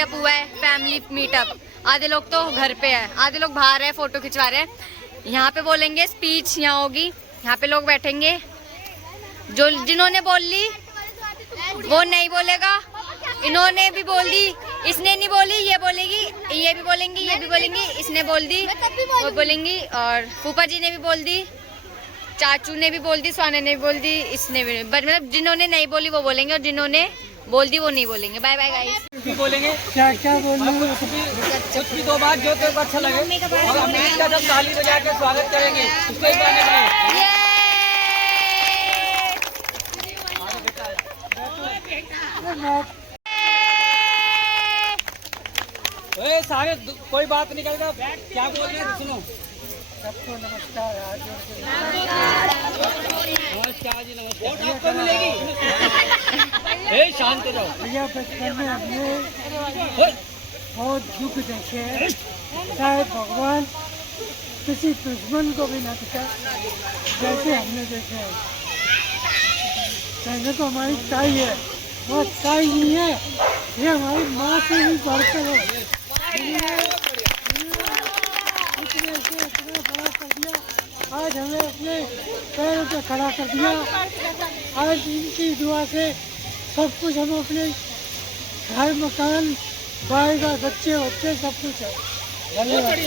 Meetup हुआ है, family meetup. आधे लोग तो घर पे है, आधे लोग बाहर है, फोटो खिंचवा रहे हैं। यहाँ पे बोलेंगे स्पीच, यहाँ होगी, यहाँ पे लोग बैठेंगे। जो जिन्होंने बोल ली वो नहीं बोलेगा, इन्होंने भी बोल दी, इसने नहीं बोली, ये बोलेगी, ये भी बोलेंगी, ये भी बोलेंगी, इसने बोल दी, वो बोलेंगी, और फूफा जी ने भी बोल दी, चाचू ने भी बोल दी, स्वाने ने भी बोल दी, इसने भी। मतलब जिन्होंने नहीं बोली वो बोलेंगे, और जिन्होंने बोल दी वो नहीं बोलेंगे। Bye bye guys. बोलेंगे क्या क्या बोलेंगे, कुछ भी दो बात जो तेरे को अच्छा लगे, और अमित का जब ताली बजा के स्वागत करेंगे उसको ही गाने में। सारे कोई बात नहीं करेगा, क्या बोल रहे हैं सुनो। सबको नमस्कार। नमस्कार जी, नमस्कार। आपको मिलेगी। शांत हो जाओ भैया। बचपन में हमने बहुत दुख देखे, शायद भगवान किसी दुश्मन को भी ना दिखा जैसे हमने देखे। कहने को हमारी ताई है, वो ताई नहीं है, ये हमारी माँ से भी बढ़कर है। इतने से इतना बड़ा कर दिया, आज हमें अपने पैरों पे खड़ा कर दिया। आज इनकी दुआ से सब कुछ हम अपने घर मकान पाएगा, बच्चे बच्चे सब कुछ है। धन्यवाद।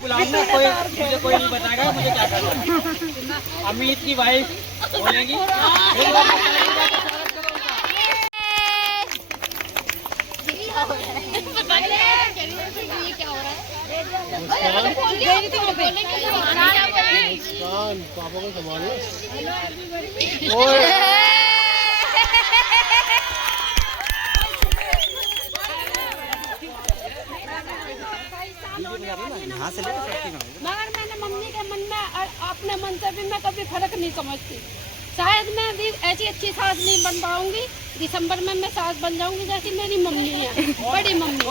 बुलाऊंगा, कोई नहीं बताएगा मुझे क्या करना। अमित की वाइफ बोलेंगी। पापा को संभालो। मगर मैंने मम्मी के मन में और अपने मन से भी मैं कभी फर्क नहीं समझती। शायद मैं भी ऐसी अच्छी सास नहीं बन पाऊंगी, दिसंबर में मैं सास बन जाऊंगी जैसी मेरी मम्मी है, बड़ी मम्मी।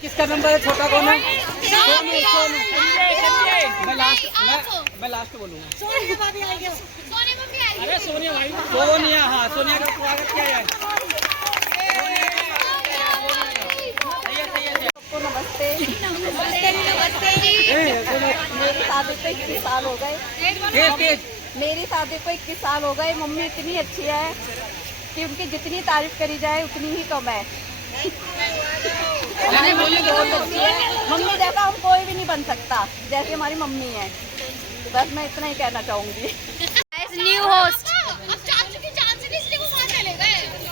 किसका नंबर है, छोटा कौन है? मैं लास्ट बोलूँगा। अरे सोनिया भाई, सोनिया, हाँ सोनिया का स्वागत किया जाए। नमस्ते। मेरी शादी को 21 साल हो गए। मेरी शादी को 21 साल हो गए। मम्मी इतनी अच्छी है कि उनकी जितनी तारीफ करी जाए उतनी ही कम है। बहुत अच्छी है मम्मी, जैसा हम कोई भी नहीं बन सकता जैसे हमारी मम्मी है। बस मैं इतना ही कहना चाहूँगी। न्यू होस्ट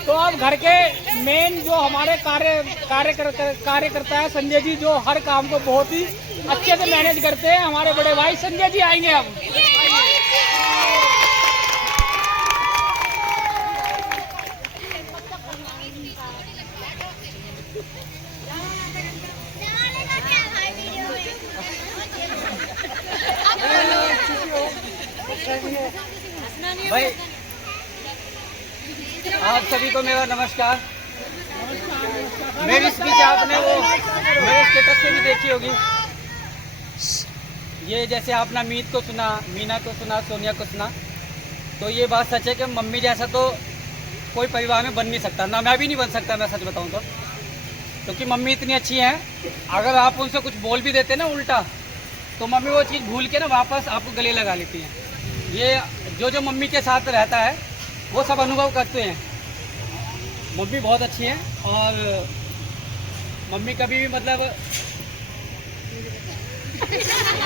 तो अब घर के मेन जो हमारे कार्यकर्ता है संजय जी, जो हर काम को बहुत ही अच्छे से मैनेज करते हैं, हमारे बड़े भाई संजय जी आएंगे अब। भाई आप सभी को मेरा नमस्कार। मेरी स्पीच आपने वो मेरे स्टेटस पे भी देखी होगी। ये जैसे आपने मीत को सुना, मीना को सुना, सोनिया को सुना, तो ये बात सच है कि मम्मी जैसा तो कोई परिवार में बन नहीं सकता, ना मैं भी नहीं बन सकता, मैं सच बताऊं तो। क्योंकि मम्मी इतनी अच्छी हैं, अगर आप उनसे कुछ बोल भी देते ना उल्टा, तो मम्मी वो चीज़ भूल के ना वापस आपको गले लगा लेती हैं। ये जो मम्मी के साथ रहता है वो सब अनुभव करते हैं। मम्मी बहुत अच्छी हैं, और मम्मी कभी भी मतलब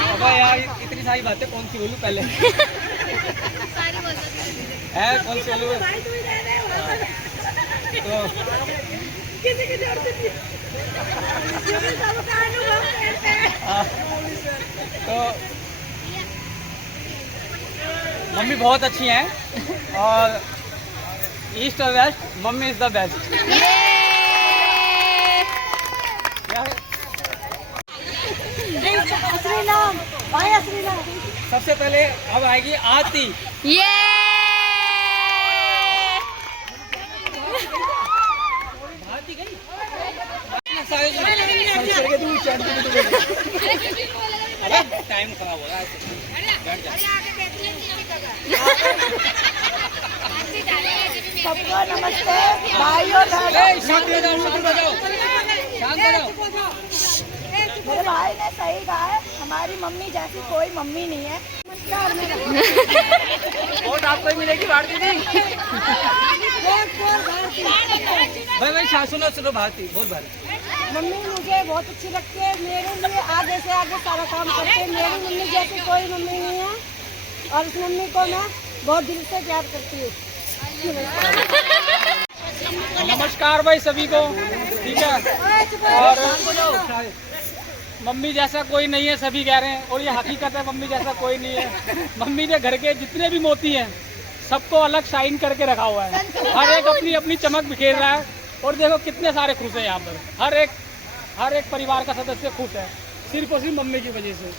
अब यार इतनी सारी बातें कौन सी बोलूँ पहले है, कौन सी बोलूँ तो मम्मी बहुत अच्छी हैं, और ईस्ट और west mummy is the best. सबसे पहले अब आएगी आरती। ये भारती गई टाइम खराब हो रहा है, बैठ जा। सबको नमस्ते भाइयों बहनों। शांत हो जाओ, शांत हो जाओ, शांत हो जाओ। मेरे भाई ने सही कहा है, हमारी मम्मी जैसी कोई मम्मी नहीं है। नमस्कार वोट आपको ही मिलेगी भारती जी। भाई सुनो सुनो, भारती बोल भारती। मम्मी मुझे बहुत अच्छी लगती है, मेरे लिए आगे से आगे सारा काम करते हैं। मेरी मम्मी जैसी कोई मम्मी नहीं है और इस मम्मी को मैं बहुत दिल से प्यार करती हूँ। नमस्कार भाई सभी को, ठीक है। और मम्मी जैसा कोई नहीं है सभी कह रहे हैं, और ये हकीकत है, मम्मी जैसा कोई नहीं है। मम्मी ने घर के जितने भी मोती हैं सबको अलग शाइन करके रखा हुआ है। हर एक अपनी अपनी चमक बिखेर रहा है, और देखो कितने सारे खुश हैं यहाँ पर। हर एक परिवार का सदस्य खुश है, सिर्फ और सिर्फ मम्मी की वजह से।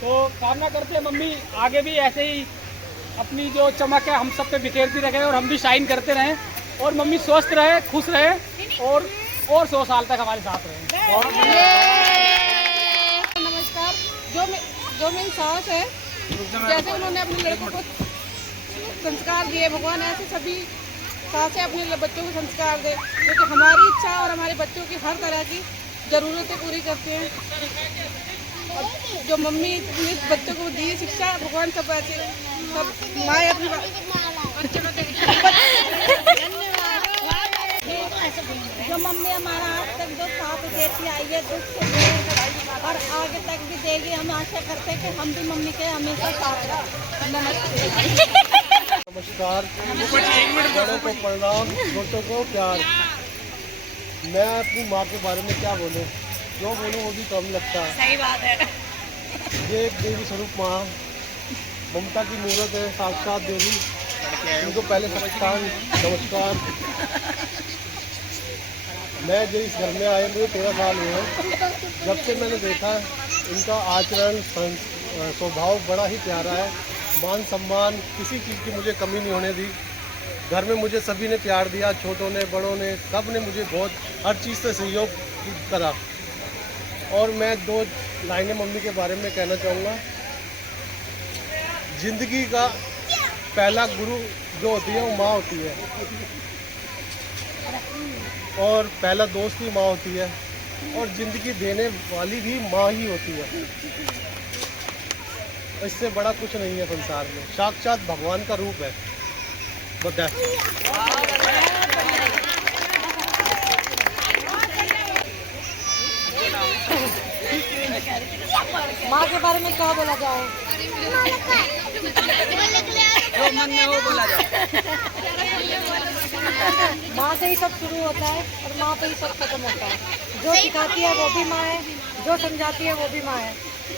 तो कामना करते हैं मम्मी आगे भी ऐसे ही अपनी जो चमक है हम सब पे बिखेरती रहे, और हम भी शाइन करते रहें, और मम्मी स्वस्थ रहे, खुश रहे, और 100 साल तक हमारे साथ रहे। नमस्कार। जो मेरी सास है, जैसे उन्होंने अपने लड़कों को संस्कार दिए, भगवान ऐसे सभी सासें अपने बच्चों को संस्कार दे, क्योंकि हमारी इच्छा और हमारे बच्चों की हर तरह की ज़रूरतें पूरी करते हैं। और जो मम्मी ने बच्चों को दी शिक्षा, भगवान सब ऐसे सब माँ अपनी जो मम्मी हमारा आज तक जो साथ देती आई है, दुख से दूर, और आगे तक भी देगी। हम आशा करते हैं कि हम भी मम्मी के हमेशा साथ रहें। नमस्ते। नमस्कार। बड़ों को प्रणाम, छोटों को प्यार। मैं अपनी माँ के बारे में क्या बोलूँ, जो बोलूँ वो भी कम लगता है। सही बात है। ये एक देवी स्वरूप माँ, ममता की मूर्त है, साक्षात देवी। इनको पहले नमस्कार। मैं जो इस घर में आए मुझे 13 साल हुए हैं। जब से मैंने देखा इनका आचरण स्वभाव बड़ा ही प्यारा है। मान सम्मान किसी चीज़ की मुझे कमी नहीं होने दी। घर में मुझे सभी ने प्यार दिया, छोटों ने बड़ों ने, सब ने मुझे बहुत हर चीज़ से सहयोग करा। और मैं 2 लाइनें मम्मी के बारे में कहना चाहूँगा। जिंदगी का पहला गुरु जो होती है वो माँ होती है, और पहला दोस्त भी माँ होती है, और ज़िंदगी देने वाली भी माँ ही होती है। इससे बड़ा कुछ नहीं है संसार में, साक्षात भगवान का रूप है। बस माँ के बारे में क्या बोला जाए? जो मन में हो बोला जाए। माँ से ही सब शुरू होता है और माँ पे ही सब खत्म होता है। जो सिखाती है वो भी माँ है, जो समझाती है वो भी माँ है,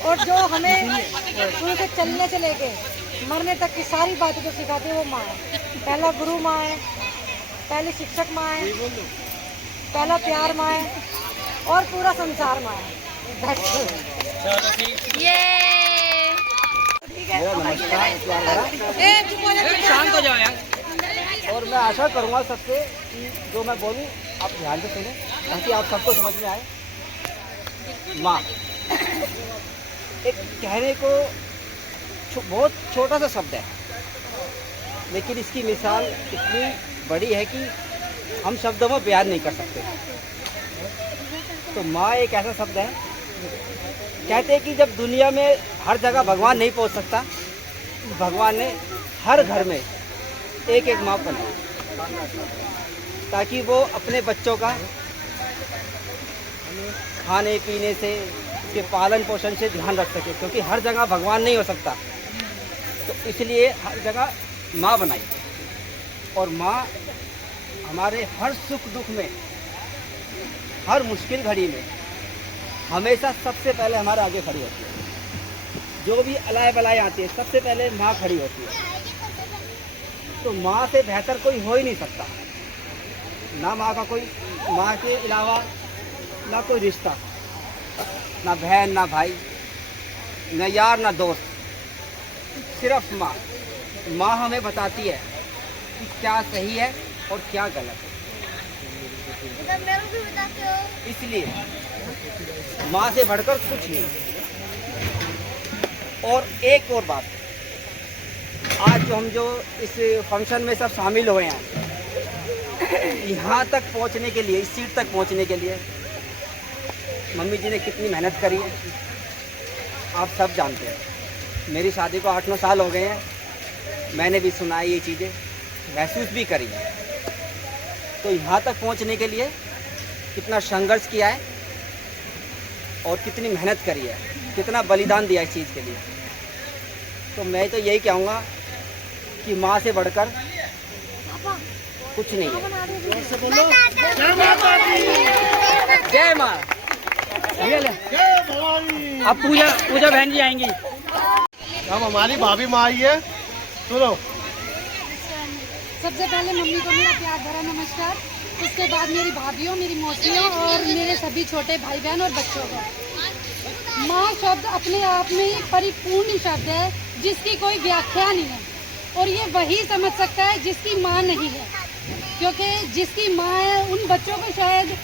और जो हमें शुरू से चलने से लेके मरने तक की सारी बातें जो सिखाती है वो माँ है। पहला गुरु माँ है, पहली शिक्षक माँ है, पहला प्यार माँ है, और पूरा संसार माँ है। ये शांत हो जाओ यार। और मैं आशा करूंगा सबसे कि जो मैं बोलूं आप ध्यान से सुने, ताकि आप सबको समझ में आए। माँ एक कहने को बहुत छोटा सा शब्द है, लेकिन इसकी मिसाल इतनी बड़ी है कि हम शब्दों में बयान नहीं कर सकते। तो माँ एक ऐसा शब्द है, कहते हैं कि जब दुनिया में हर जगह भगवान नहीं पहुंच सकता, भगवान ने हर घर में एक एक माँ बनाई, ताकि वो अपने बच्चों का खाने पीने से, उसके पालन पोषण से ध्यान रख सके, क्योंकि हर जगह भगवान नहीं हो सकता। तो इसलिए हर जगह माँ बनाई, और माँ हमारे हर सुख दुख में, हर मुश्किल घड़ी में हमेशा सबसे पहले हमारे आगे खड़ी होती है। जो भी अलाय बलाय आती है सबसे पहले माँ खड़ी होती है। तो माँ से बेहतर कोई हो ही नहीं सकता। ना माँ का कोई, माँ के अलावा ना कोई रिश्ता, ना बहन ना भाई, ना यार ना दोस्त, सिर्फ माँ। माँ हमें बताती है कि क्या सही है और क्या गलत है। इसलिए माँ से बढ़कर कुछ नहीं। और एक और बात, आज जो इस फंक्शन में सब शामिल हुए हैं, यहाँ तक पहुँचने के लिए, इस सीट तक पहुँचने के लिए मम्मी जी ने कितनी मेहनत करी है आप सब जानते हैं। मेरी शादी को 8-9 साल हो गए हैं, मैंने भी सुना है ये चीज़ें, महसूस भी करी है। तो यहाँ तक पहुँचने के लिए कितना संघर्ष किया है और कितनी मेहनत करी है, कितना बलिदान दिया इस चीज़ के लिए। तो मैं तो यही कहूँगा कि माँ से बढ़कर कुछ नहीं है। जय माँ। अब पूजा बहन जी आएंगी। अब हमारी भाभी माँ आई है, सुनो। सबसे पहले मम्मी को मेरा प्यार भरा नमस्कार, उसके बाद मेरी भाभीयों, मेरी मौसियों और मेरे सभी छोटे भाई बहन और बच्चों को। माँ शब्द अपने आप में ही परिपूर्ण शब्द है, जिसकी कोई व्याख्या नहीं है, और ये वही समझ सकता है जिसकी माँ नहीं है, क्योंकि जिसकी माँ है उन बच्चों को शायद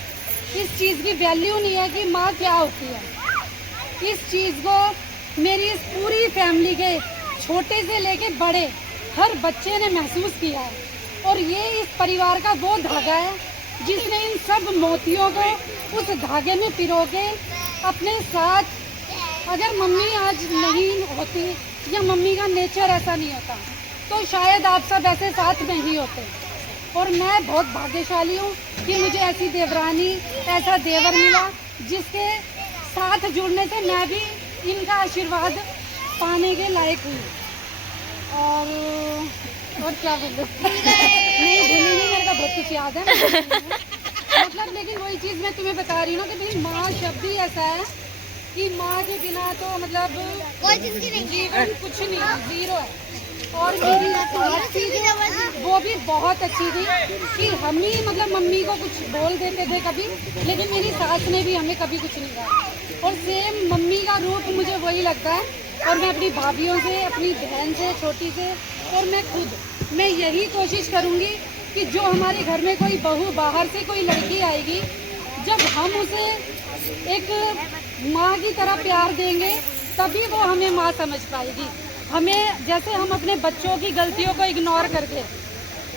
इस चीज़ की वैल्यू नहीं है कि माँ क्या होती है। इस चीज़ को मेरी इस पूरी फैमिली के छोटे से लेके बड़े हर बच्चे ने महसूस किया है, और ये इस परिवार का वो धागा है जिसने इन सब मोतियों को उस धागे में पिरो के अपने साथ, अगर मम्मी आज नहीं होती या मम्मी का नेचर ऐसा नहीं होता तो शायद आप सब ऐसे साथ में ही होते। और मैं बहुत भाग्यशाली हूँ कि मुझे ऐसी देवरानी, ऐसा देवर मिला जिसके साथ जुड़ने से मैं भी इनका आशीर्वाद पाने के लायक हुई। और क्या बोलूं नहीं भूली नहीं, मेरे को बहुत कुछ याद है मतलब, लेकिन वही चीज़ मैं तुम्हें बता रही हूँ ना कि भाई माँ शब्द ही ऐसा है कि माँ के बिना तो मतलब कोई जीवन कुछ नहीं, जीरो है। और मेरी सास थी वो भी बहुत अच्छी थी कि हम ही मतलब मम्मी को कुछ बोल देते थे कभी, लेकिन मेरी सास ने भी हमें कभी कुछ नहीं कहा। और सेम मम्मी का रूप मुझे वही लगता है, और मैं अपनी भाभीयों से, अपनी बहन से, छोटी से, और मैं खुद, मैं यही कोशिश करूँगी कि जो हमारे घर में कोई बहू, बाहर से कोई लड़की आएगी, जब हम उसे एक माँ की तरह प्यार देंगे तभी वो हमें माँ समझ पाएगी। हमें जैसे हम अपने बच्चों की गलतियों को इग्नोर करके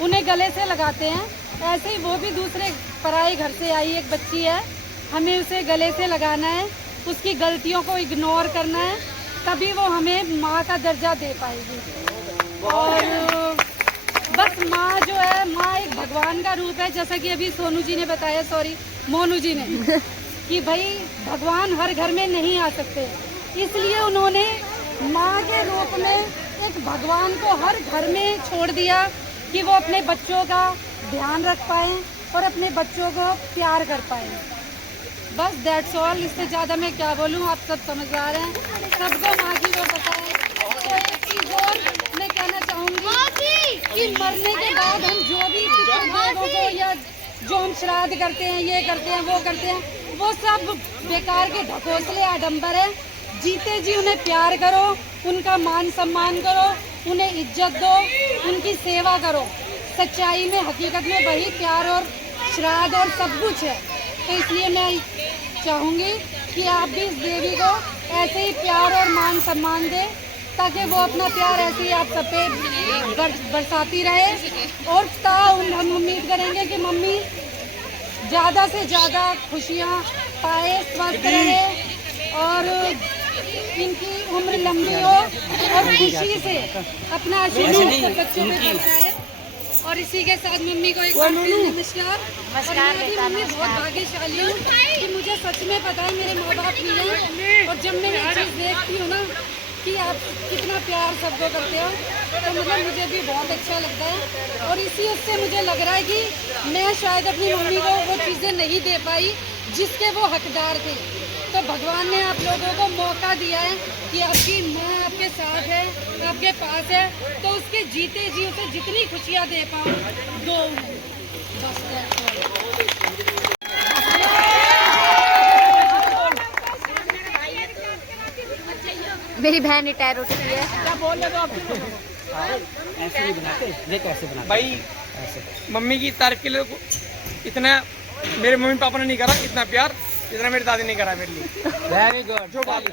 उन्हें गले से लगाते हैं, ऐसे ही वो भी दूसरे पराए घर से आई एक बच्ची है, हमें उसे गले से लगाना है, उसकी गलतियों को इग्नोर करना है, तभी वो हमें माँ का दर्जा दे पाएगी। और बस माँ जो है, माँ एक भगवान का रूप है, जैसा कि अभी सोनू जी ने बताया, मोनू जी ने कि भाई भगवान हर घर में नहीं आ सकते, इसलिए उन्होंने माँ के रूप में एक भगवान को हर घर में छोड़ दिया कि वो अपने बच्चों का ध्यान रख पाएँ और अपने बच्चों को प्यार कर पाएँ। बस दैट्स ऑल, इससे ज़्यादा मैं क्या बोलूँ, आप सब समझदार हैं, सबको माँ की वो पता है। तो एक चीज़ और मैं कहना चाहूँगी कि मरने के बाद हम जो भी देवों को या जो हम श्राद्ध करते हैं, ये करते हैं, वो करते हैं, वो सब बेकार के ढकोसले, आडंबर है। जीते जी उन्हें प्यार करो, उनका मान सम्मान करो, उन्हें इज्जत दो, उनकी सेवा करो। सच्चाई में, हकीकत में वही प्यार और श्राद्ध और सब कुछ है। तो इसलिए मैं चाहूँगी कि आप भी इस देवी को ऐसे ही प्यार और मान सम्मान दें, ताकि वो अपना प्यार ऐसे ही आप सब पे बरसाती रहे। और हम उम्मीद करेंगे कि मम्मी ज़्यादा से ज़्यादा खुशियाँ पाए, स्वस्थ रहे और इनकी उम्र लंबी हो और खुशी से अपना आशीर्वाद बच्चों पे बरसाए। और इसी के साथ मम्मी को एक बार नमस्कार। और मैं भी मम्मी बहुत भाग्यशाली हूँ कि मुझे सच में पता है मेरे माँ बाप मिले हैं। और जब मैं ये चीज़ देखती हूँ ना कि आप कितना प्यार सबको करते हो, तो मतलब मुझे भी बहुत अच्छा लगता है। और इसी उससे मुझे लग रहा है कि मैं शायद अपनी मम्मी को वो चीज़ें नहीं दे पाई जिसके वो हकदार थे। तो भगवान ने आप लोगों को मौका दिया है कि आपकी माँ आपके साथ है, आपके पास है, तो उसके जीते जी उसे जितनी खुशियाँ दे पाऊँ दो। बस मेरी बहन रिटायर हो चुकी है। क्या बोल रहे हो आप? ऐसे नहीं बनाते, ये कैसे बनाते भाई मम्मी की तारीफ के लिए इतना मेरे मम्मी पापा ने नहीं करा, इतना प्यार जितना मेरी दादी ने करा मेरे लिए। Very good. जो बात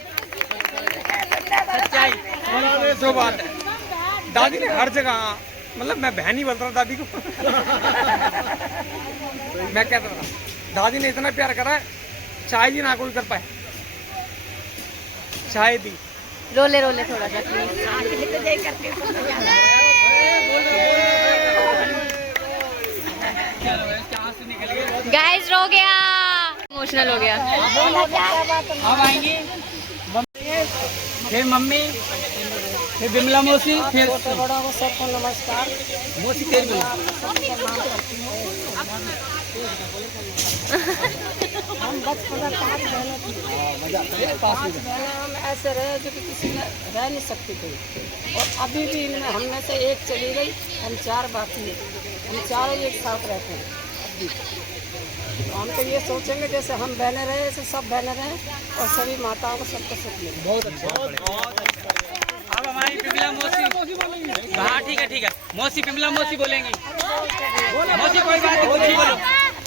सच्चाई जो बात है, दादी ने हर जगह, मतलब मैं बहन ही बोलता हूँ दादी को। मैं कहता था दादी ने इतना प्यार करा, चाय भी ना कोई कर पाए, चाय भी। रोले रोले थोड़ा सा गाइस, रो गया, इमोशनल हो गया। अब आएंगी फिर मम्मी, फिर बिमला मौसी, फिर बड़ों को सबको नमस्कार। मौसी तेरी बोलो। हम बचपन में 5 बहनें थी। 5 बहनें हम ऐसे रहे जो कि किसी में रह नहीं सकती थी, और अभी भी इनमें हम में से एक चली गई, हम 4 बाकी हैं, हम चारों एक साथ रहते हैं अभी। तो हम तो ये सोचेंगे जैसे हम बहने रहे ऐसे सब बहने रहे, और सभी माताओं को सबको सुख मिले। बहुत अच्छा। अब हमारी बिमला मौसी, हाँ ठीक है मौसी, बिमला मौसी बोलेंगी। मौसी कोई बात नहीं बोलो,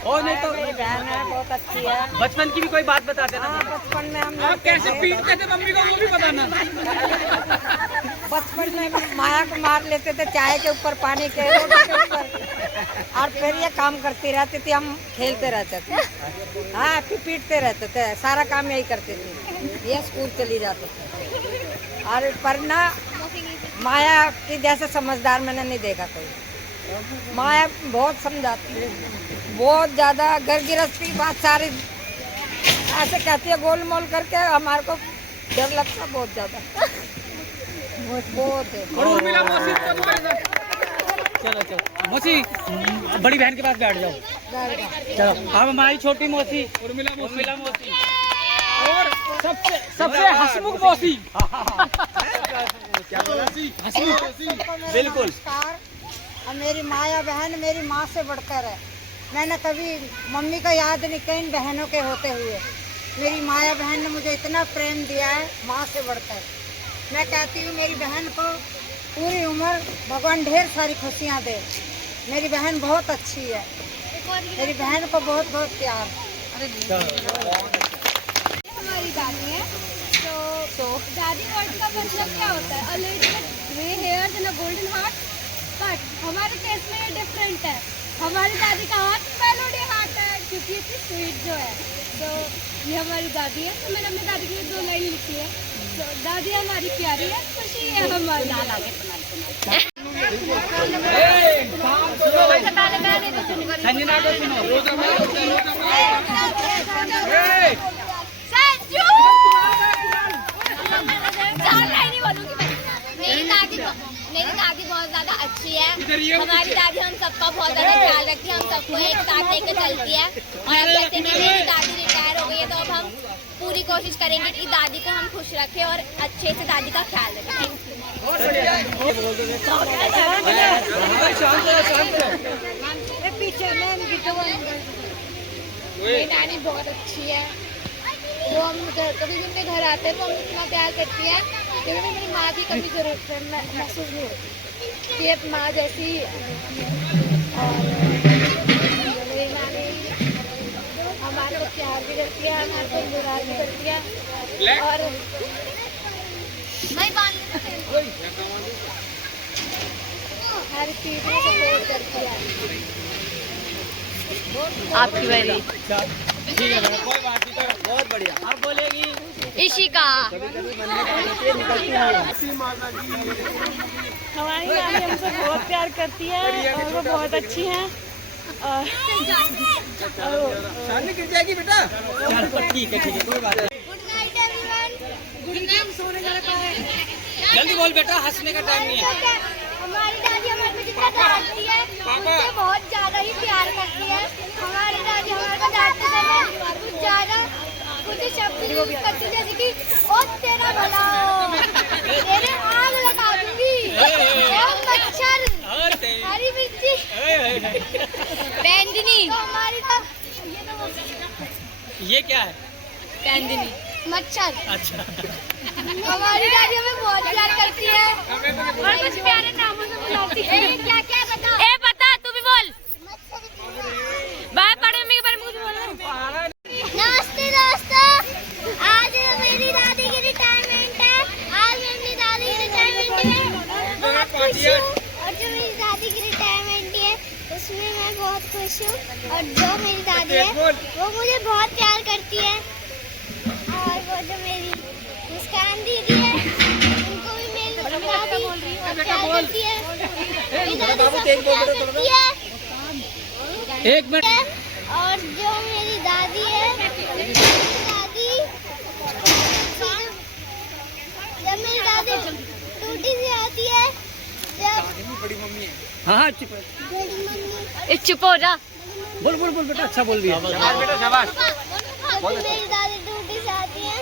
और नहीं तो मेरी बहन है, बहुत अच्छी है। बचपन की भी कोई बात बता देना। बचपन में हम आप कैसे पीटते थे मम्मी को वो भी बताना। बचपन में माया को मार लेते थे, चाय के ऊपर, पानी के रोटी के ऊपर, और फिर ये काम करती रहती थी, हम खेलते रहते थे। हाँ, फिर पीटते रहते थे, सारा काम यही करते थे। ये स्कूल चली जाते थे, और पर ना माया की जैसे समझदार मैंने नहीं देखा कोई। माया बहुत समझाती है, बहुत ज़्यादा। घर गृहस्थी की बात सारी ऐसे कहती है गोल मोल करके, हमारे को डर लगता बहुत ज़्यादा। बहुत है। चलो मौसी, बड़ी बहन के पास बैठ जाओ। चलो अब हमारी छोटी मौसी उर्मिला मौसी और सबसे हंसमुख मौसी। बिल्कुल। और मेरी माया बहन मेरी माँ से बढ़कर है। मैंने कभी मम्मी का याद नहीं किया इन बहनों के होते हुए। मेरी माया बहन ने मुझे इतना प्रेम दिया है, माँ से बढ़कर। मैं कहती हूँ मेरी बहन को पूरी उम्र भगवान ढेर सारी खुशियाँ दे। मेरी बहन बहुत अच्छी है, मेरी बहन को बहुत बहुत प्यार। हमारी दादी है, तो दादी वर्ड का मतलब क्या होता है? A lady with grey hairs and a golden heart. But हमारे केस में ये डिफरेंट है। हमारी दादी का हार्ट मेलोडी हार्ट है, क्योंकि इतनी स्वीट जो है। तो ये हमारी दादी है। तो मैंने अपनी दादी के लिए 2 लाइन लिखी है। तो दादी हमारी प्यारी है, खुशी है हमारी। संजना को सुनो। मेरी दादी बहुत ज्यादा अच्छी है। हमारी दादी हम सबका बहुत ज्यादा ख्याल रखती है, हम सबको एक साथ लेकर चलती है। और अब जैसे कि मेरी दादी रिटायर हो गई है, तो अब हम पूरी कोशिश करेंगे कि दादी को हम खुश रखें और अच्छे से दादी का ख्याल रखें। मेरी नानी बहुत अच्छी है। वो हम कभी भी उनके घर आते हैं तो हम इतना प्यार करती है कि भी मेरी माँ की कभी जरूरत महसूस नहीं होती, कि एक माँ जैसी। और मेरी नानी हमारे को प्यार भी करती है, हमारे को बुराई भी करती है, और हर चीज में सपोर्ट करती है। आपकी बारी। ठीक है कोई बात नहीं, बहुत बढ़िया। अब बोलेगी इशिका। हमारी नानी हमसे बहुत प्यार करती है और वो बहुत अच्छी हैं। शादी गिर जाएगी बेटा। ठीक है कोई बात नहीं। Good night everyone. Good night. सोने जाने का है। जल्दी बोल बेटा, हंसने का टाइम नहीं है। हमारी दादी हमारे पे जितना डांटती है उससे बहुत ज्यादा ही प्यार करती है। हमारी दादी हमारे को डांटते समय कुछ ज्यादा कुछ शब्द यूज करती है, जैसे कि ओ तेरा भला हो, तेरे आग लगा दूंगी, ओ मच्छर, हरी मिर्ची, बैंगनी। तो हमारी तो ये क्या है? बैंगनी मच्छर। अच्छा। हमारी दादी हमें बहुत प्यार करती है और कुछ प्यारे नामों से बुलाती है। क्या क्या बता? ए बता, तू भी बोल। बाय बड़े मम्मी के बारे में कुछ बोल। नमस्ते दोस्तों, आज मेरी दादी की रिटायरमेंट है। आज उसमें मैं बहुत खुश हूँ। और जो मेरी दादी है वो मुझे बहुत प्यार करती है। और वो जो मेरी मुस्कान दीदी है उनको भी मेरी दादी प्यार करती है। मेरी दादी सबसे प्यार करती है। एक मिनट। और जो मेरी दादी है दादी जब मेरी दादी टूटी सी आती है जब बड़ी मम्मी है। हाँ चुप बड़ी मम्मी चुप हो जा। बोल बेटा, अच्छा बोल दिया। बेटा शाबाश। मेरी दादी टूटी से आती है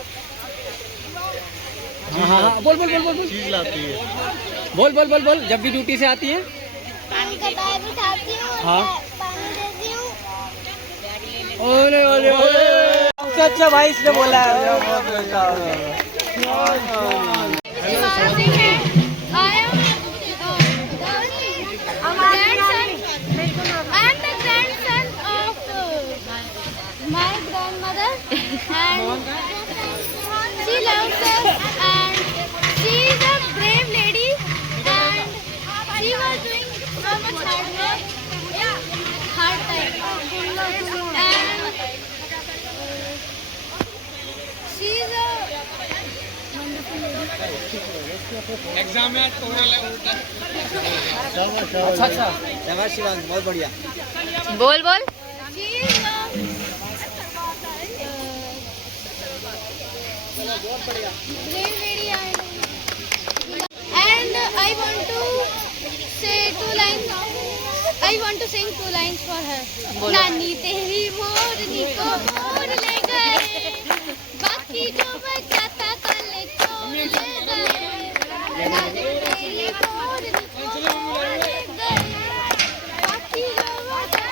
हाँ बोल चीज लाती है। बोल जब भी ड्यूटी से आती है। पानी का पैर बिठाती हूँ। हाँ। पानी देती हूँ। ओले ओले ओले। सबसे अच्छा भाई इसने बोला है। My grandmother and she loves us and she is a brave lady and she was doing so much hard work hard time and she is a wonderful lady. Exam में टोटल अच्छा शाबाश शिवांग, बहुत बढ़िया। बोल She is a brave lady and I want to say 2 lines. I want to sing 2 lines for her. नानी तेरी मोरनी को मोर ले गए, बाकी जो बचा था कल को ले गए। नानी तेरी मोरनी को मोर ले गए, बाकी जो बचा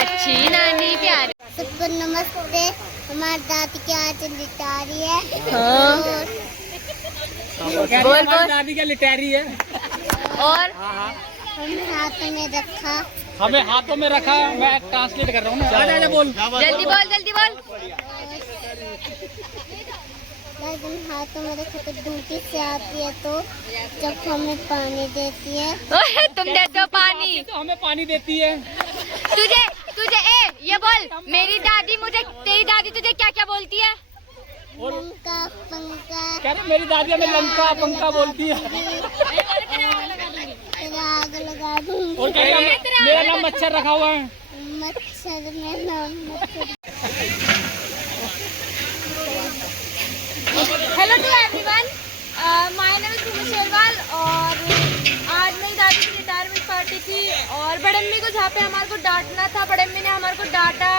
अच्छी नानी प्यारी। सबको नमस्ते। हमारी दादी की आज लिटारी है। हाँ। बोल दादी क्या लिटारी है। और हमने हाथों में रखा। हमें हाथों में रखा। मैं ट्रांसलेट कर रहा हूँ ना। आजा बोल। जल्दी बोल। हम हाथों में रखा तो ड्यूटी से आती है तो जब हमें पानी देती है। ओए तुम देते हो पानी। तो हमें पानी देती है। तुझे ये बोल, तेरी दादी तुझे क्या क्या बोलती है? लंका पंका। कह रहे मेरी दादी हमें लंका पंका बोलती है। आग लगा दूंगी। और कह रही मेरा नाम मच्छर रखा हुआ है। मच्छर में नाम मच्छर। Hello to everyone, my name is Bhumi Sherwal और आज मेरी दादी की रिटायरमेंट पार्टी थी और बड़े अम्मी को जहाँ पे हमारे को डांटना था बड़े अम्मी ने हमारे को डांटा।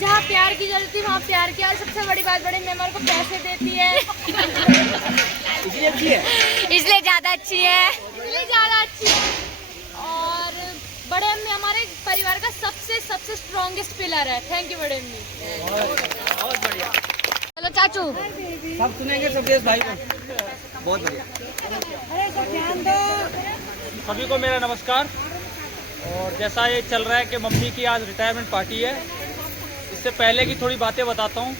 जहाँ प्यार की जरूरत थी वहाँ प्यार किया और सबसे बड़ी बात बड़े अम्मी हमारे को पैसे देती है इसलिए ज़्यादा अच्छी है। और बड़े अम्मी हमारे परिवार का सबसे स्ट्रॉन्गेस्ट पिलर है। थैंक यू बड़े अम्मी। बहुत बढ़िया। चलो चाचू सब सुनेंगे सबदेश भाई को। बहुत बढ़िया। सभी को मेरा नमस्कार। और जैसा ये चल रहा है कि मम्मी की आज रिटायरमेंट पार्टी है, इससे पहले की थोड़ी बातें बताता हूँ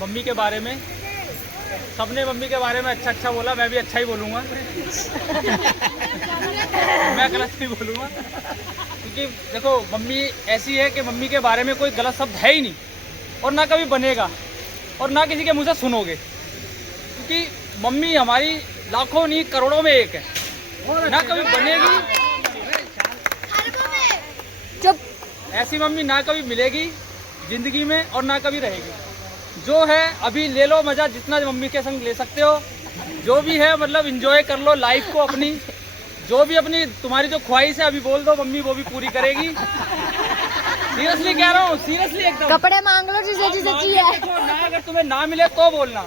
मम्मी के बारे में। सबने मम्मी के बारे में अच्छा बोला, मैं भी अच्छा ही बोलूँगा मैं गलत नहीं बोलूँगा क्योंकि देखो मम्मी ऐसी है कि मम्मी के बारे में कोई गलत शब्द है ही नहीं और ना कभी बनेगा और ना किसी के मुँह से सुनोगे, क्योंकि मम्मी हमारी लाखों नहीं करोड़ों में एक है, ना कभी बनेगी। चुप। ऐसी मम्मी ना कभी मिलेगी जिंदगी में और ना कभी रहेगी। जो है अभी ले लो मजा, जितना मम्मी के संग ले सकते हो, जो भी है मतलब एंजॉय कर लो लाइफ को अपनी। जो भी अपनी तुम्हारी जो ख्वाहिश है अभी बोल दो, मम्मी वो भी पूरी करेगी। सीरियसली कह रहा हूँ, सीरियसली एकदम। कपड़े मांग लो जिसे चाहिए। ना अगर तुम्हें ना मिले तो बोलना।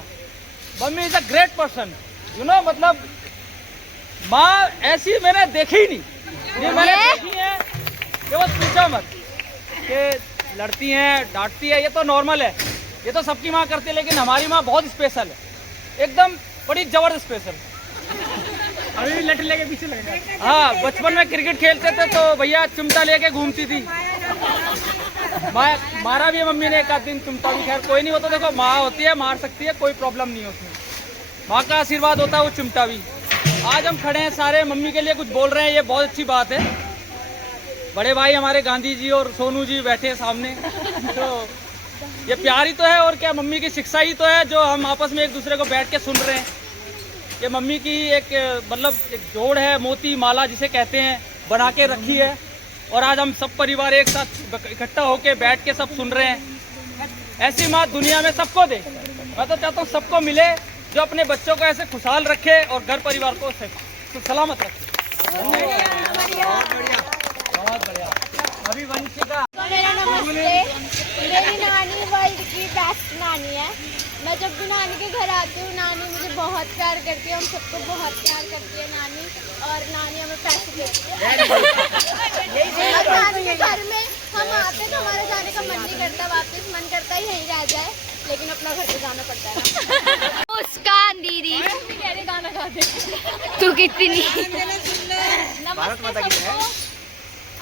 Mummy is a great person, you know. मतलब माँ ऐसी मैंने देखी ही नहीं। ये मैंने देखी है कि बस पूछो मत कि लड़ती हैं डांटती है, ये तो नॉर्मल है, ये तो सबकी माँ करती है। लेकिन हमारी माँ बहुत स्पेशल है, एकदम बड़ी जबरदस्त स्पेशल। अभी भी लट लेके पीछे लगे। हाँ, बचपन में क्रिकेट खेलते थे तो भैया चिमटा लेके घूमती थी। मारा भी है मम्मी ने एक आध दिन चिमटा भी। खैर कोई नहीं, वो तो देखो माँ होती है, मार सकती है, कोई प्रॉब्लम नहीं है उसमें। माँ का आशीर्वाद होता है वो चिमटा भी। आज हम खड़े हैं सारे, मम्मी के लिए कुछ बोल रहे हैं, ये बहुत अच्छी बात है। बड़े भाई हमारे गांधी जी और सोनू जी बैठे हैं सामने, तो ये प्यार ही तो है और क्या, मम्मी की शिक्षा ही तो है जो हम आपस में एक दूसरे को बैठ के सुन रहे हैं। ये मम्मी की एक मतलब एक जोड़ है, मोती माला जिसे कहते हैं, बना के रखी है। और आज हम सब परिवार एक साथ इकट्ठा होके बैठ के सब सुन रहे हैं। ऐसी माँ दुनिया में सबको दे। मैं तो चाहता हूँ सबको मिले जो अपने बच्चों को ऐसे खुशहाल रखे और घर परिवार को सलामत रखे। बहुत बढ़िया। अभी वंशिका, मेरा नमस्ते। मेरी नानी वर्ल्ड की बेस्ट नानी है। मैं जब भी नानी के घर आती हूँ, नानी मुझे बहुत प्यार करती है, हम सबको बहुत प्यार करती है नानी, और नानी हमें पैसे देती है। और नानी के घर में हम आते हैं तो हमारा जाने का मन नहीं करता, वापस मन करता है यहीं रह जाए, लेकिन अपना घर पे जाना पड़ता है। मुस्कान दीदी, गाना गाते तू कितनी। नमस्ते सबको।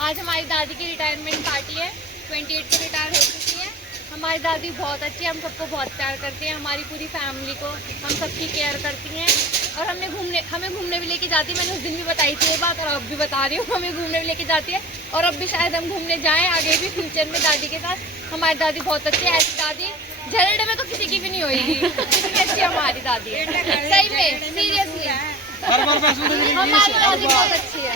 आज हमारी दादी की रिटायरमेंट पार्टी है, 28 को रिटायर हो चुकी है। हमारी दादी बहुत अच्छी है, हम सबको बहुत प्यार करती हैं, हमारी पूरी फैमिली को हम सबकी केयर करती हैं, और हमें घूमने भी लेके जाती है। मैंने उस दिन भी बताई थी ये बात, और अब भी बता रही हूँ, हमें घूमने भी लेके जाती है, और अब भी शायद हम घूमने जाएं आगे भी फ्यूचर में दादी के साथ। हमारी दादी बहुत अच्छी है, ऐसी दादी झरड़े में तो किसी की भी नहीं होगी, इतनी अच्छी हमारी दादी है, सही में, सीरियसली हमारी दादी बहुत अच्छी है।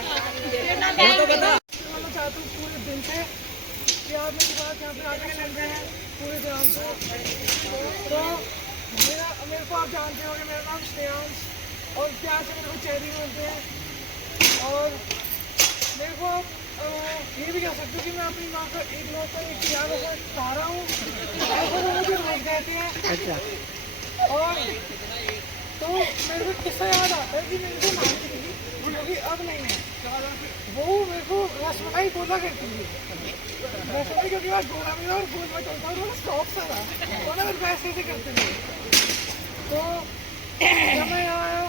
चाहती हूँ पूरे दिन से कि आप मेरी बात यहाँ पे आके सुन रहे हैं पूरे ध्यान से। तो मेरे को आप जानते होंगे, मेरा नाम श्रेयांश, और प्यार से मेरे को चेरी बोलते हैं। और मेरे को ये भी कह सकते हो कि मैं अपनी माँ का एक लौता एक प्यार ऐसा सहारा हूँ, ऐसा वो मुझे रोज कहते हैं। अच्छा। और तो मेरे को किस्सा याद आता है कि मेरे को नानी थी, जो कि अब नहीं है, वो मेरे को रसमलाई बोला करती थी। रसमलाई क्योंकि मैं गोला में और गोल में चलता हूँ, स्टॉप सा था, तो ना मेरे पैसे से करते थे। तो जब मैं यहाँ आया,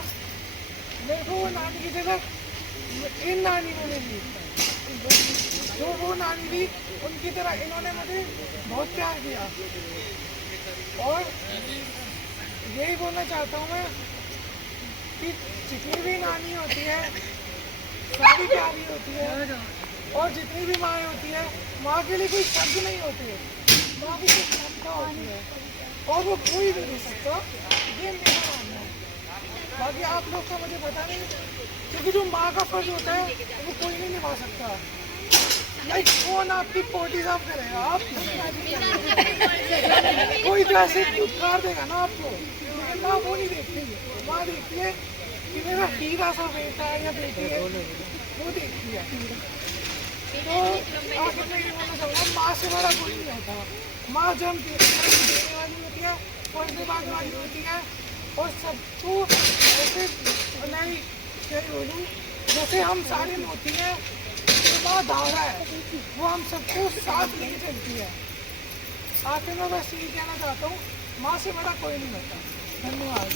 मेरे को वो नानी की जगह इन नानी ने ली, जो वो नानी थी उनकी तरह इन्होंने मुझे बहुत प्यार किया। और यही बोलना चाहता हूँ मैं कि जितनी भी नानी होती है सारी प्यारी होती है, और जितनी भी माँ होती है, माँ के लिए कोई शब्द नहीं होते, माँ की कोई क्षमता होती है, और वो कोई भी नहीं सकता, ये मेरा मानना है। बाकी आप लोग का मुझे पता नहीं, क्योंकि जो माँ का फर्ज होता है वो कोई नहीं निभा सकता। लाइक कौन आपकी पोटी साफ करेगा, आप कोई तो ऐसे पुकार देगा ना आपको, लेकिन माँ वो नहीं देखती, माँ देखती है कि मेरा हीरा सा बेटा है या बेटी है, वो देखती है। तो आखिर में ये बोलना चाहूँगा, माँ से बड़ा कोई नहीं होता। माँ जन्म देने वाली होती है, पढ़ने वाली होती है, और सबको ऐसे नहीं क्या बोलूँ, जैसे हम सारे मोती हैं, तो माँ धारा है, वो हम सबको साथ नहीं चलती है। आखिर में बस यही कहना चाहता हूँ, माँ से बड़ा कोई नहीं होता। धन्यवाद।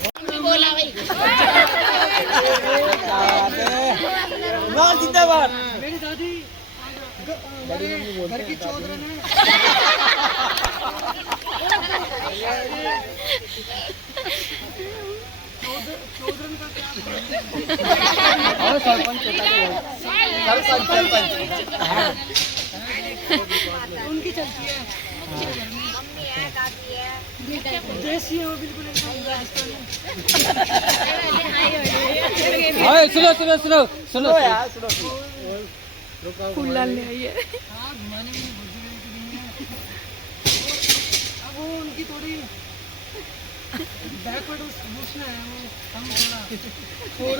जिंदाबाद। मेरी दादी घर की चौधरी है। चौधरी का क्या सरपंच उनकी चलती है, देसी है वो बिल्कुल सुनो सुनो सुनो सुनो यार, सुनो फूल ले आइए। अब वो उनकी थोड़ी बैकवर्ड घोषणा है, वो हम थोड़ा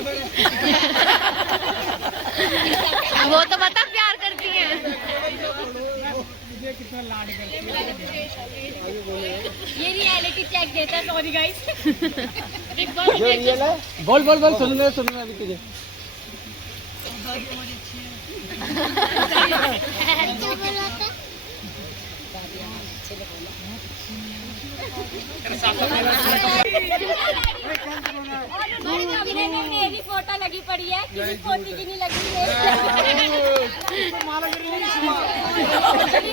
वो तो बता प्यार करती है। कितना लाड करती है, ये रियलिटी चेक देता है। सॉरी गाइस, जो रियल है, बोल बोल बोल, सुन ले अभी तुझे। दादी हमारी अच्छी है। मेरी फोटो लगी पड़ी है, किसी पोती की नहीं लगी है।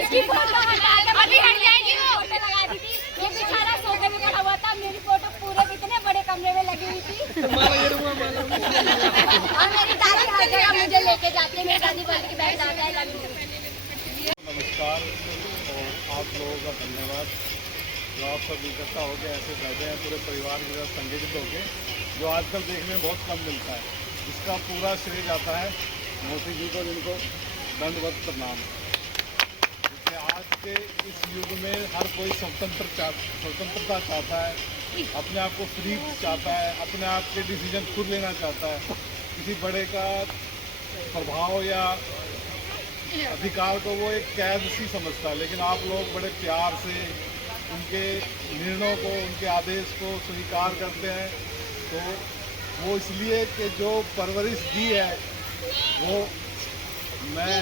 इसकी फोटो हटा के अभी हट जाएगी, वो फोटो लगा दी थी। ये बेचारा सोफे में पड़ा हुआ था, मेरी फोटो पूरा लोग इतने बड़े कमरे में लगी हुई थी। और मेरी दादी हर जगह मुझे लेके जाती है, मेरी दादी बोल के बैठ जाता है। नमस्कार और आप लोगों का धन्यवाद जो आप सब इकट्ठा होकर ऐसे बैठे हैं पूरे परिवार के साथ संगठित होकर, जो आजकल देखने में बहुत कम मिलता है। इसका पूरा श्रेय जाता है मोदी जी को, जिनको दंडवत प्रणाम। जैसे आज के इस युग में हर कोई स्वतंत्रता चाहता है, अपने आप को फ्री चाहता है, अपने आप के डिसीजन खुद लेना चाहता है, किसी बड़े का प्रभाव या अधिकार को वो एक कैद सी समझता है। लेकिन आप लोग बड़े प्यार से उनके निर्णयों को, उनके आदेश को स्वीकार करते हैं। तो वो इसलिए कि जो परवरिश दी है वो मैं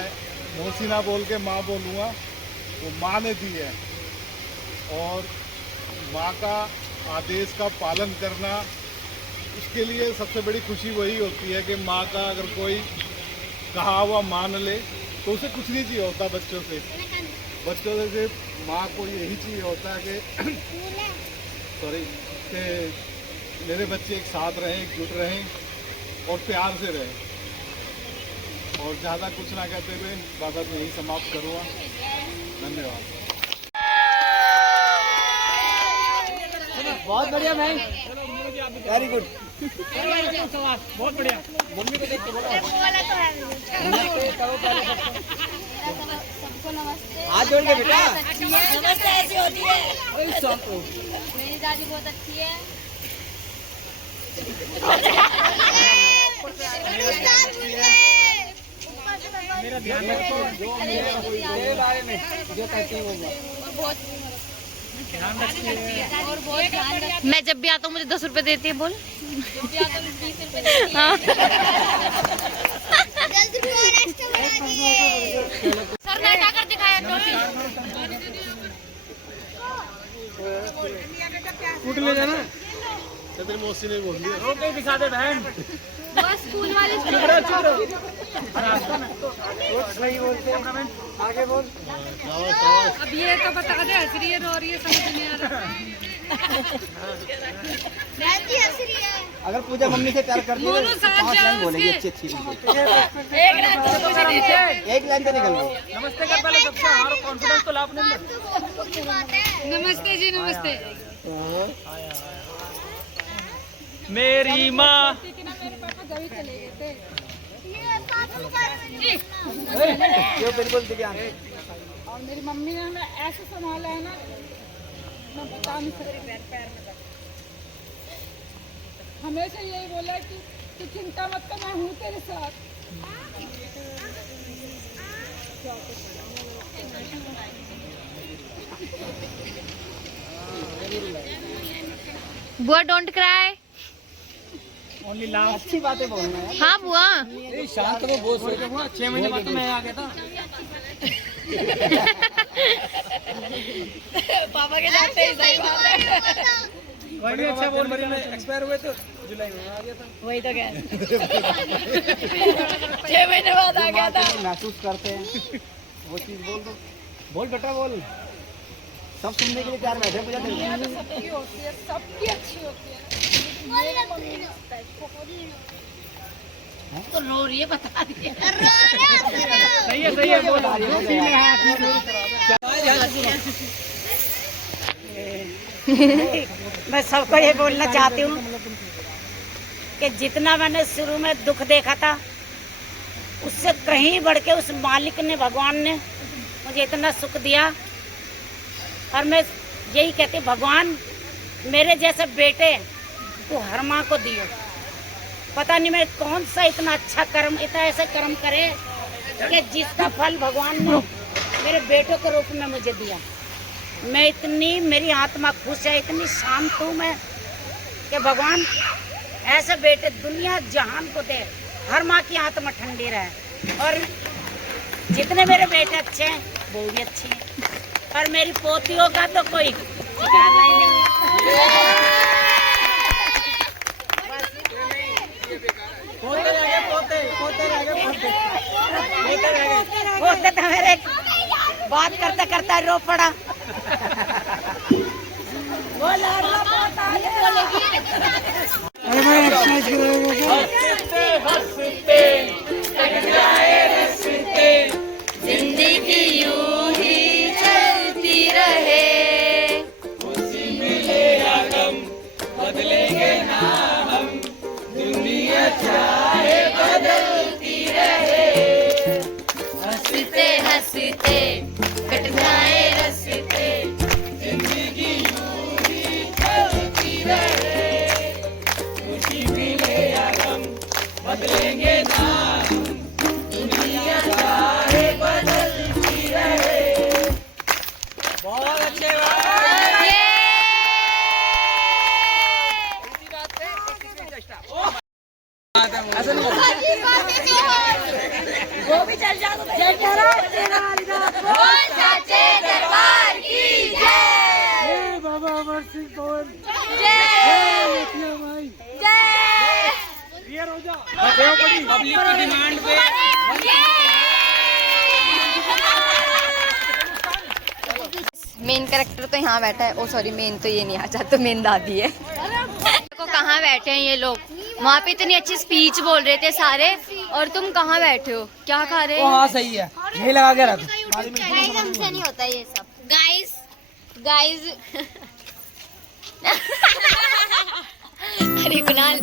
मौसी ना बोल के माँ बोलूँगा, वो माँ ने दी है। और माँ का आदेश का पालन करना, उसके लिए सबसे बड़ी खुशी वही होती है कि माँ का अगर कोई कहा हुआ मान ले तो उसे कुछ नहीं चाहिए होता। बच्चों से सिर्फ माँ को यही चाहिए होता है कि कि मेरे बच्चे एक साथ रहें, एकजुट रहें और प्यार से रहें। और ज़्यादा कुछ ना कहते हुए बात में यही समाप्त करूँगा। धन्यवाद। बहुत बढ़िया मैम, वेरी गुड, बहुत बढ़िया। मम्मी को देख के बोलो सबको नमस्ते। हाथ जोड़ के बेटा। नमस्ते ऐसी होती है। मेरी दादी बहुत अच्छी है। मेरा ध्यान रखो, मेरे बारे में जो कहती है वो बहुत ध्यान रखिए। और बहुत ध्यान रखती मैं जब भी आता हूँ मुझे 10 रुपए देती है, बोल। है। 20 रुपए देती है। हाँ। सर ने हटाकर दिखाया टोपी। फूट ले जाना, तेरी मौसी ने बोल दिया। रोके दिखा दे बहन। बस स्कूल वाले सही बोलते हैं। आगे बोल। अब ये तो बता दे, हंस रही है, रो रही है, समझ नहीं आ रहा। अगर पूजा मम्मी से प्यार करती है तो 5 लाइन बोलेगी अच्छी अच्छी। एक लाइन से निकल गई। नमस्ते कर पहले सबसे, हमारा कॉन्फिडेंस तो लाभ नहीं। नमस्ते जी, नमस्ते। मेरी माँ मेरे पापा गवी चले गए थे। ये बिल्कुल दिव्यांग। और मेरी मम्मी ने हमें ऐसे संभाला है ना, मैं बता नहीं सकती। पैर में हमेशा यही बोला कि तू चिंता मत कर, मैं हूँ तेरे साथ। बुआ डोंट क्राई। ओनली लाभ। अच्छी बातें बोलना है। हाँ बुआ। शांत को बहुत 6 महीने बाद तो मैं आ गया था। पापा के जाते ही सही बात है। वही भी अच्छा बोल, मरी में एक्सपायर हुए तो जुलाई में आ गया था। वही तो कह 6 महीने बाद आ गया था। महसूस करते हैं वो चीज बोल दो। बोल बेटा बोल। सब सुनने के लिए तैयार बैठे पूजा। सबकी होती है, सबकी अच्छी होती है। तो रो रही है, बता दिए। सही है बोल। मैं सबको ये बोलना चाहती हूँ कि जितना मैंने शुरू में दुख देखा था, उससे कहीं बढ़ के उस मालिक ने, भगवान ने मुझे इतना सुख दिया। और मैं यही कहती हूँ, भगवान मेरे जैसे बेटे को हर माँ को दियो। पता नहीं मैं कौन सा इतना अच्छा कर्म, इतना ऐसे कर्म करे कि जिसका फल भगवान ने मेरे बेटों के रूप में मुझे दिया। मैं इतनी, मेरी आत्मा खुश है, इतनी शांत हूँ मैं कि भगवान ऐसे बेटे दुनिया जहान को दे, हर माँ की आत्मा ठंडी रहे। और जितने मेरे बेटे अच्छे हैं वो भी अच्छे हैं, और मेरी पोतियों का तो कोई ठिकाना ही नहीं है। पोते तो मेरे बात करते करते रो पड़ा। बोला जिंदगी यूं ही चलती रहे, बदलेंगे ना हम, दुनिया चाहे बदलती रहे, हंसते हंसते कट जाए रस्ते, जिंदगी यूं ही चलती रहे, खुशी मिले या गम, बदलेंगे ना हम, दुनिया चाहे बदलती रहे। बहुत अच्छे वो भी चल जाओ। जय बोल सच्चे दरबार की जय। बाबा अमर सिंह पवन जय जय। पब्लिक की डिमांड पे मेन कैरेक्टर तो यहाँ बैठा है। ओ सॉरी, मेन तो ये नहीं आ जाता, मेन दादी है। देखो कहाँ बैठे हैं ये लोग। वहाँ पे इतनी अच्छी स्पीच बोल रहे थे सारे, और तुम कहाँ बैठे हो, क्या खा रहे हो? हाँ सही है, यही लगा के रख। गाइस हमसे नहीं होता ये सब। गाइस अरे कुणाल